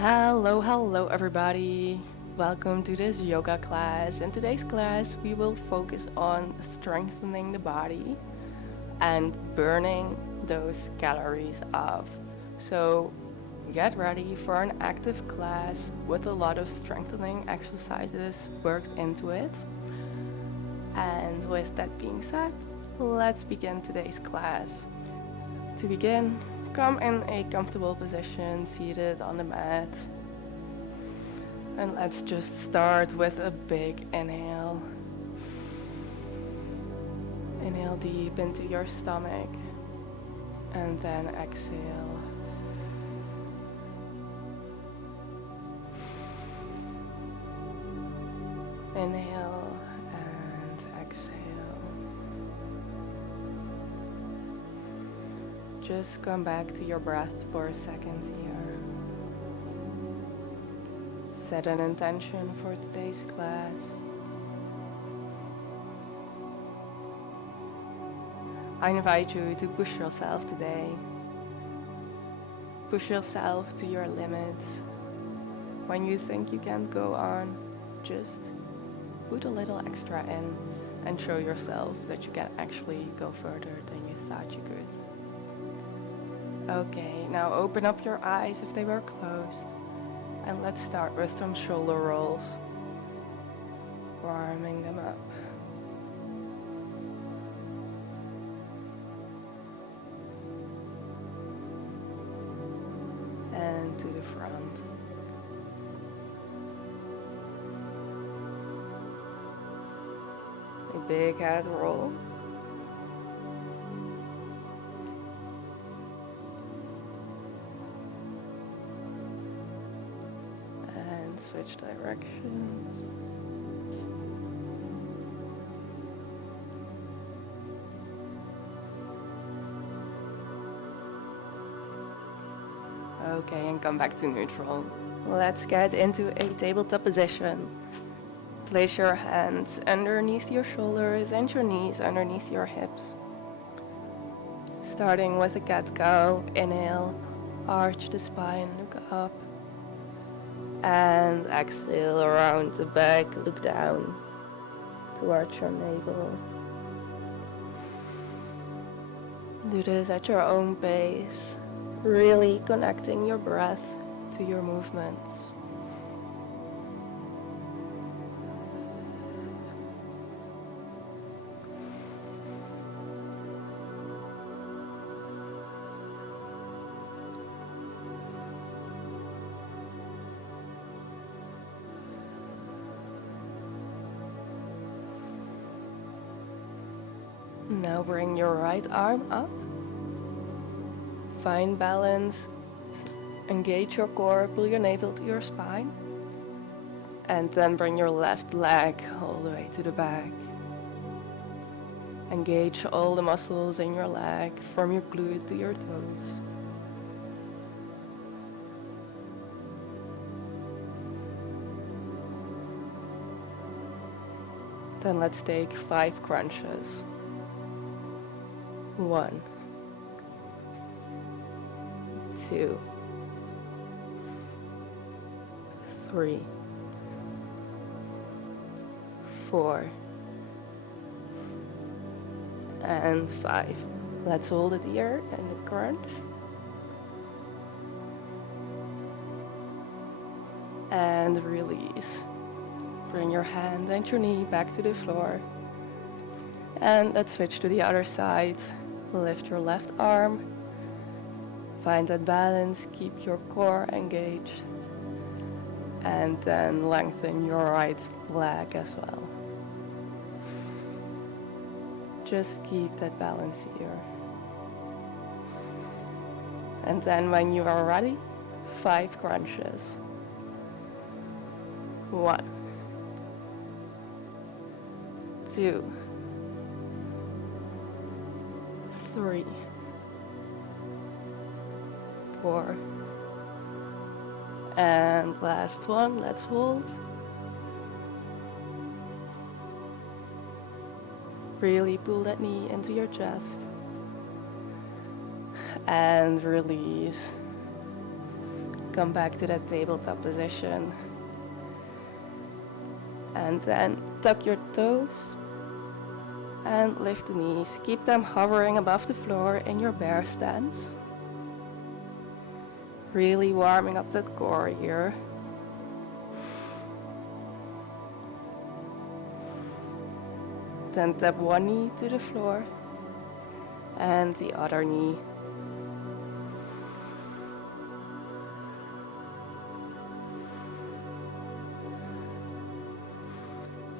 Hello everybody. Welcome to this yoga class. In today's class, we will focus on strengthening the body and burning those calories off. So, get ready for an active class with a lot of strengthening exercises worked into it. And with that being said, let's begin today's class. To begin, come in a comfortable position, seated on the mat. And let's just start with a big inhale. Inhale deep into your stomach and then exhale. Inhale and exhale. Just come back to your breath for a second here. Set an intention for today's class. I invite you to push yourself today. Push yourself to your limits. When you think you can't go on, just put a little extra in and show yourself that you can actually go further than you thought you could. Okay, now open up your eyes if they were closed. And let's start with some shoulder rolls. Warming them up. And to the front. A big head roll. And switch directions. Okay, and come back to neutral. Let's get into a tabletop position. Place your hands underneath your shoulders and your knees underneath your hips. Starting with a cat-cow, inhale, arch the spine, look up. And exhale around the back, look down towards your navel. Do this at your own pace, really connecting your breath to your movements. Now bring your right arm up. Find balance. Engage your core, pull your navel to your spine. And then bring your left leg all the way to the back. Engage all the muscles in your leg, from your glute to your toes. Then let's take 5 crunches. 1, 2, 3, 4, and 5. Let's hold it here and the crunch. And release. Bring your hand and your knee back to the floor. And let's switch to the other side. Lift your left arm. Find that balance, keep your core engaged. And then lengthen your right leg as well. Just keep that balance here. And then when you are ready, 5 crunches. 1, 2, 3, 4, and last one, let's hold. Really pull that knee into your chest and release. Come back to that tabletop position. And then tuck your toes and lift the knees. Keep them hovering above the floor in your bear stance. Really warming up that core here. Then tap one knee to the floor and the other knee.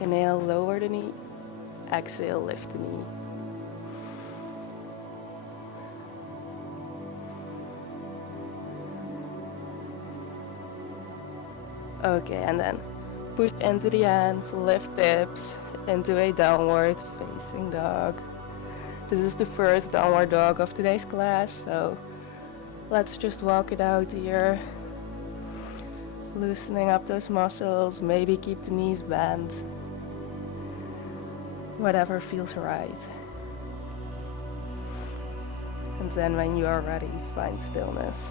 Inhale, lower the knee. Exhale, lift the knee. Okay, and then push into the hands, lift hips into a downward facing dog. This is the first downward dog of today's class, so let's just walk it out here. Loosening up those muscles, maybe keep the knees bent. Whatever feels right. And then when you are ready, find stillness.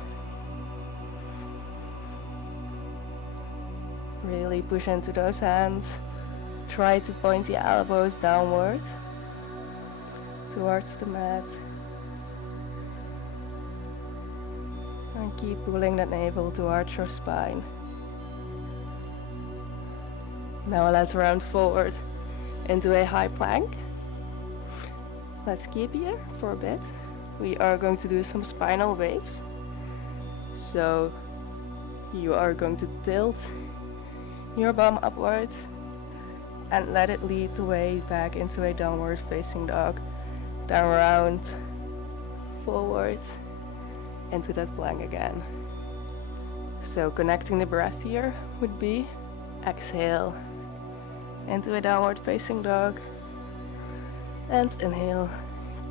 Really push into those hands. Try to point the elbows downward towards the mat. And keep pulling that navel towards your spine. Now let's round forward into a high plank. Let's keep here for a bit. We are going to do some spinal waves. So you are going to tilt your bum upwards and let it lead the way back into a downward facing dog. Then round forward into that plank again. So connecting the breath here would be exhale into a downward facing dog and inhale,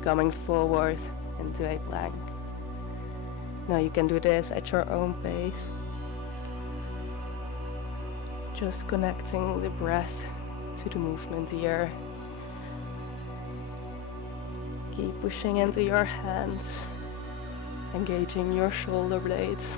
coming forward into a plank. Now you can do this at your own pace. Just connecting the breath to the movement here. Keep pushing into your hands, engaging your shoulder blades.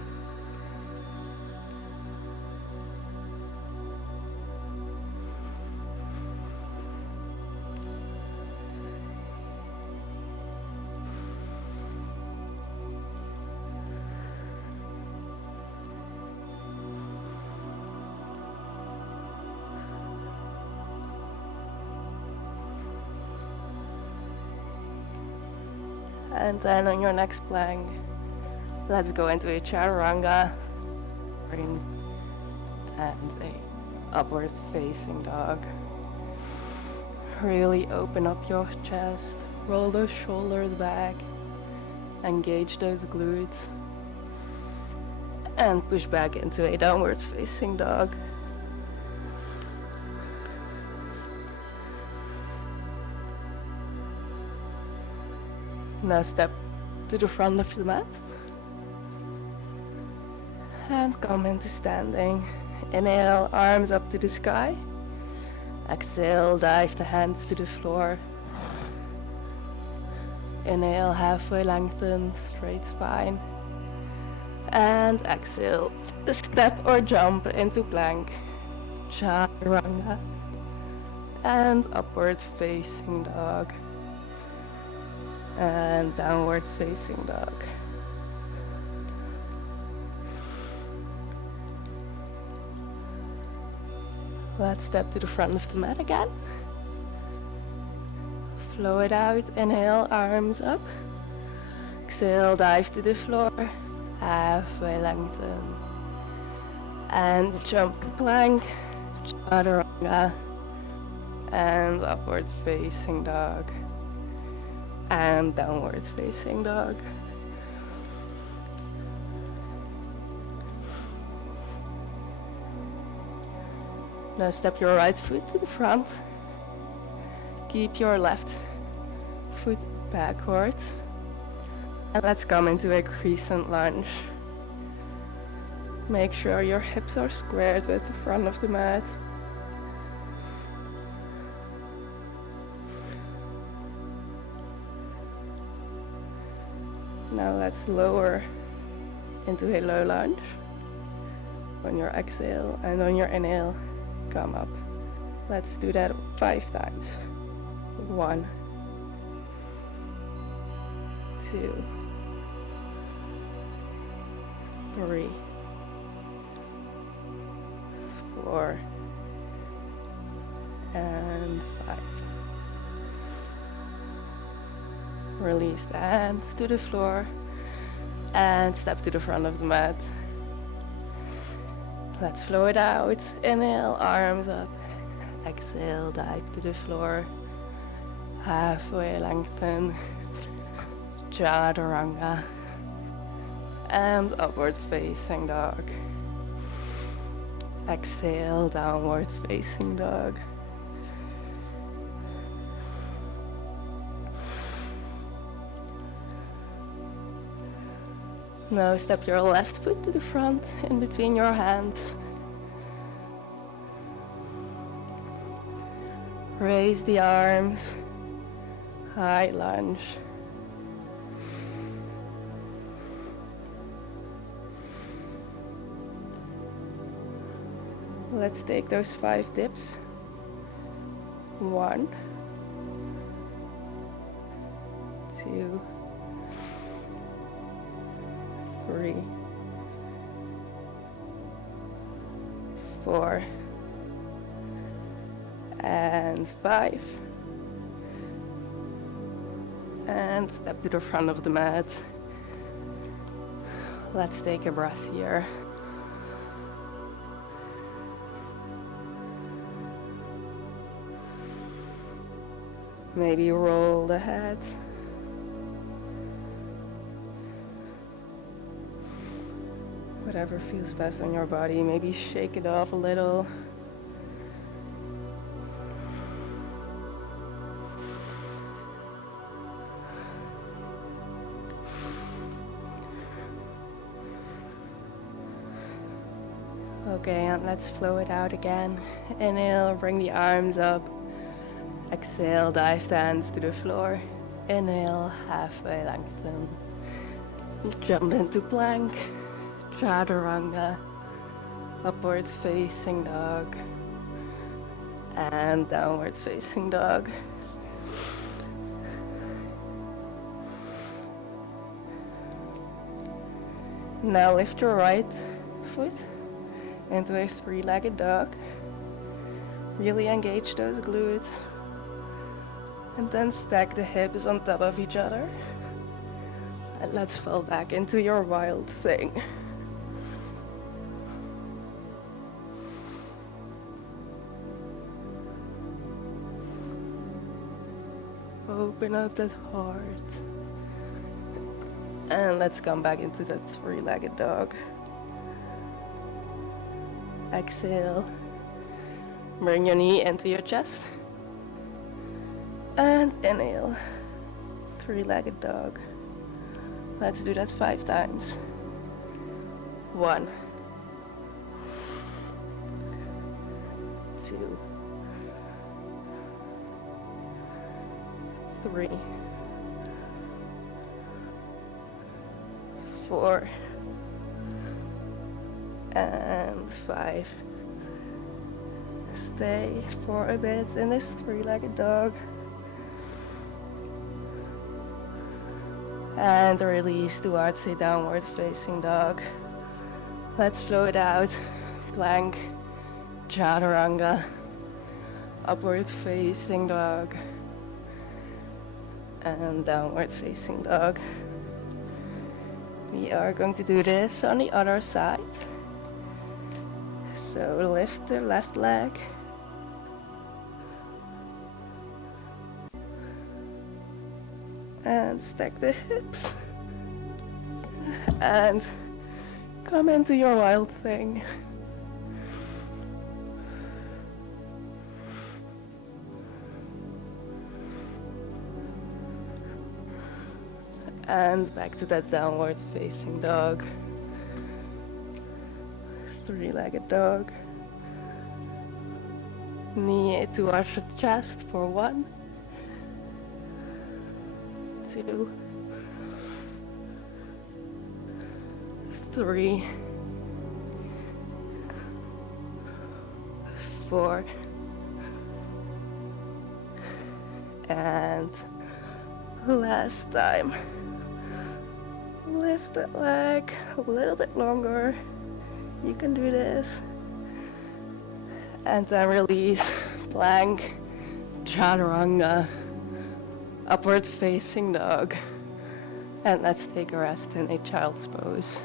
And then on your next plank, let's go into a chaturanga and a upward facing dog. Really open up your chest, roll those shoulders back, engage those glutes, and push back into a downward facing dog. Now step to the front of the mat and come into standing. Inhale, arms up to the sky. Exhale, dive the hands to the floor. Inhale, halfway lengthen, straight spine. And exhale, step or jump into plank, chaturanga, and upward facing dog. And downward facing dog. Let's step to the front of the mat again. Flow it out, inhale, arms up. Exhale, dive to the floor, halfway lengthen. And jump to plank, chaturanga, and upward facing dog. And downward facing dog. Now step your right foot to the front. Keep your left foot backwards. And let's come into a crescent lunge. Make sure your hips are squared with the front of the mat. Now let's lower into a low lunge. on your exhale, and on your inhale, come up. Let's do that 5 times. 1, 2, 3, 4, and 5. Release the hands to the floor and step to the front of the mat. Let's flow it out. Inhale, arms up. Exhale, dive to the floor. Halfway lengthen. Chaturanga. And upward facing dog. Exhale, downward facing dog. Now step your left foot to the front in between your hands. Raise the arms. High lunge. Let's take those 5 dips. 1, 2, 3, 4, and 5. And step to the front of the mat. Let's take a breath here. Maybe roll the head. Whatever feels best on your body. Maybe shake it off a little. Okay, and let's flow it out again. Inhale, bring the arms up. Exhale, dive the hands to the floor. Inhale, halfway lengthen. Jump into plank. Chaturanga. Upward facing dog. And downward facing dog. Now lift your right foot into a 3-legged dog. Really engage those glutes. And then stack the hips on top of each other. And let's fall back into your wild thing. Open up that heart. And let's come back into that 3-legged dog. Exhale. Bring your knee into your chest. And inhale. 3-legged dog. Let's do that 5 times. 1, 2, 3, 4, and 5. Stay for a bit in this 3-legged dog. And release towards a downward facing dog. Let's flow it out. Plank, chaturanga, upward facing dog, and downward facing dog. We are going to do this on the other side. So lift the left leg. And stack the hips. And come into your wild thing. And back to that downward facing dog. 3-legged dog. Knee towards the chest for 1, 2, 3, 4. And last time. Lift that leg a little bit longer. You can do this. And then release. Plank, chaturanga, upward facing dog. And let's take a rest in a child's pose.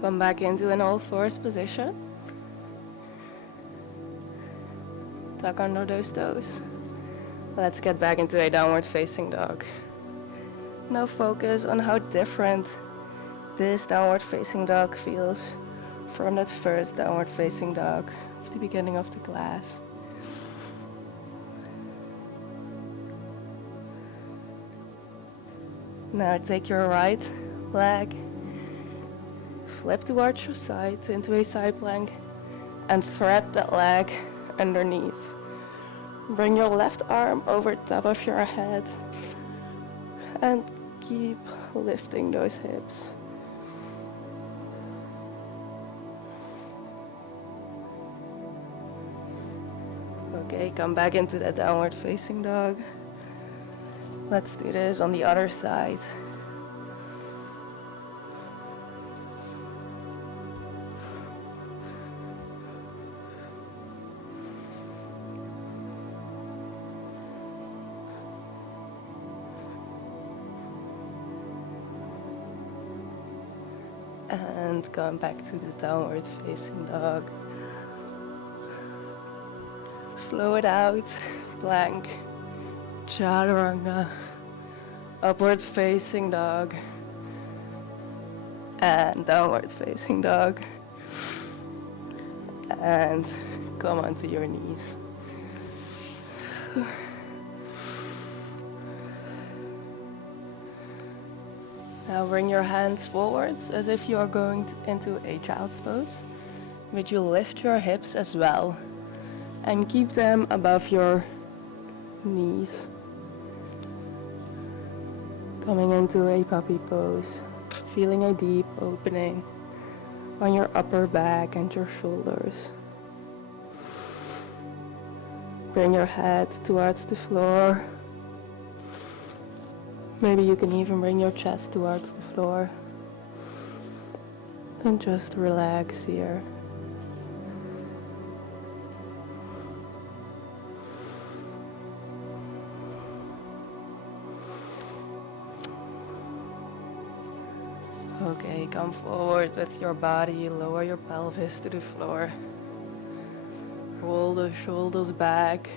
Come back into an all fours position. Tuck under those toes. Let's get back into a downward facing dog. Now focus on how different this downward facing dog feels from that first downward facing dog at the beginning of the class. Now take your right leg, flip towards your side into a side plank and thread that leg underneath. Bring your left arm over top of your head and keep lifting those hips. Okay, come back into that downward facing dog. Let's do this on the other side. And come back to the downward facing dog. Flow it out, plank, chaturanga, upward facing dog, and downward facing dog. And come onto your knees. Now bring your hands forwards as if you are going into a child's pose, but you lift your hips as well and keep them above your knees. Coming into a puppy pose, feeling a deep opening on your upper back and your shoulders. Bring your head towards the floor. Maybe you can even bring your chest towards the floor. And just relax here. Okay, come forward with your body, lower your pelvis to the floor. Roll the shoulders back,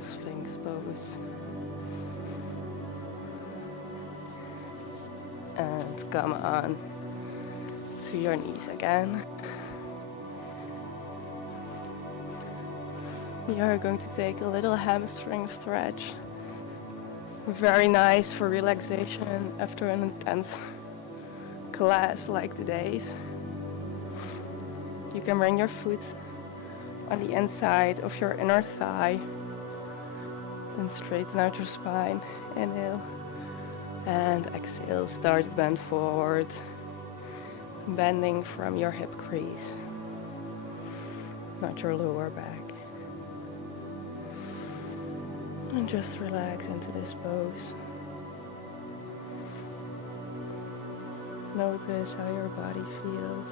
Sphinx pose. And come on to your knees again. We are going to take a little hamstring stretch. Very nice for relaxation after an intense class like today's. You can bring your foot on the inside of your inner thigh. Then straighten out your spine. Inhale. And exhale, start to bend forward. Bending from your hip crease, not your lower back. And just relax into this pose. Notice how your body feels.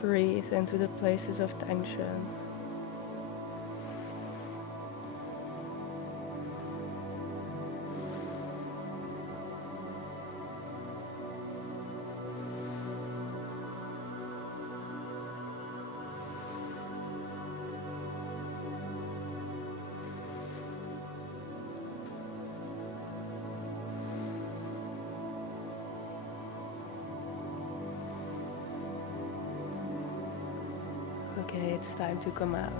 Breathe into the places of tension. Okay, it's time to come out.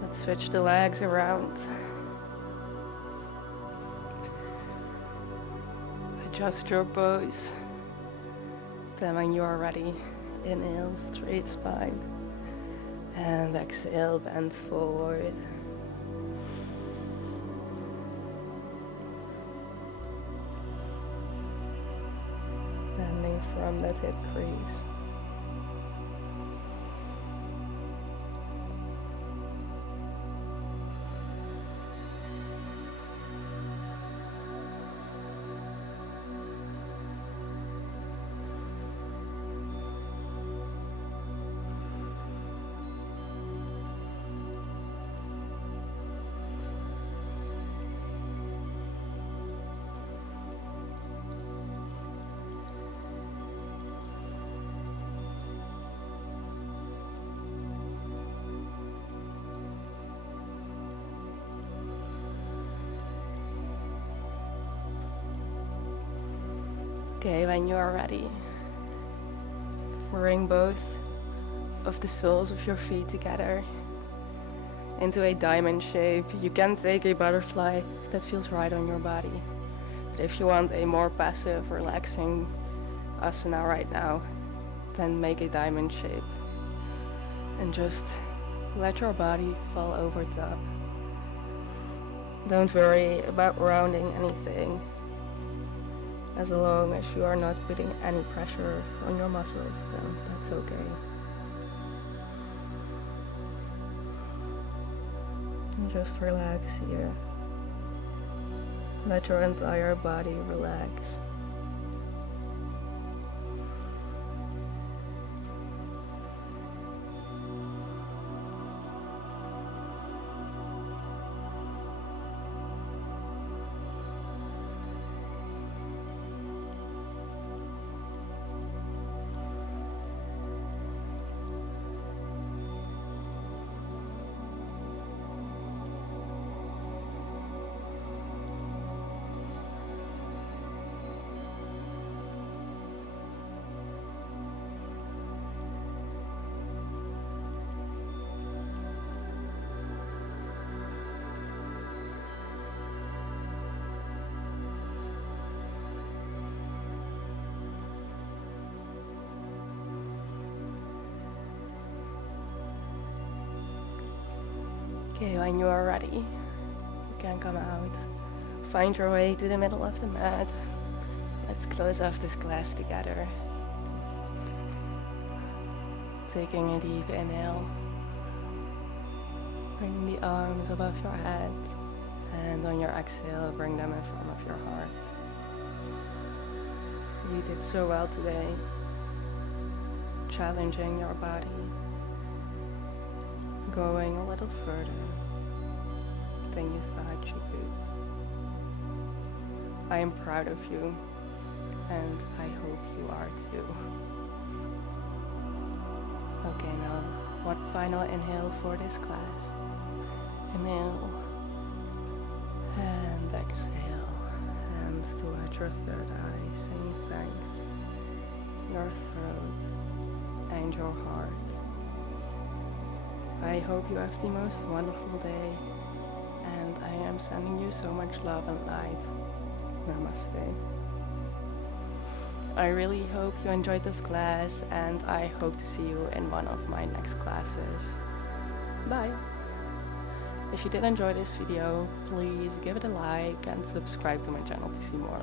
Let's switch the legs around. Adjust your pose. Then when you are ready, inhale, straight spine. And exhale, bend forward. Bending from that hip crease. Okay, when you are ready, bring both of the soles of your feet together into a diamond shape. You can take a butterfly if that feels right on your body. But if you want a more passive, relaxing asana right now, then make a diamond shape. And just let your body fall over top. Don't worry about rounding anything. As long as you are not putting any pressure on your muscles, then that's okay. And just relax here. Let your entire body relax. Okay, when you are ready, you can come out. Find your way to the middle of the mat. Let's close off this class together. Taking a deep inhale. Bring the arms above your head. And on your exhale, bring them in front of your heart. You did so well today. Challenging your body. Going a little further than you thought you could. I am proud of you, and I hope you are too. Okay, now one final inhale for this class. Inhale and exhale, hands towards your third eye, saying thanks, your throat and your heart. I hope you have the most wonderful day, and I am sending you so much love and light. Namaste. I really hope you enjoyed this class, and I hope to see you in one of my next classes. Bye! If you did enjoy this video, please give it a like and subscribe to my channel to see more.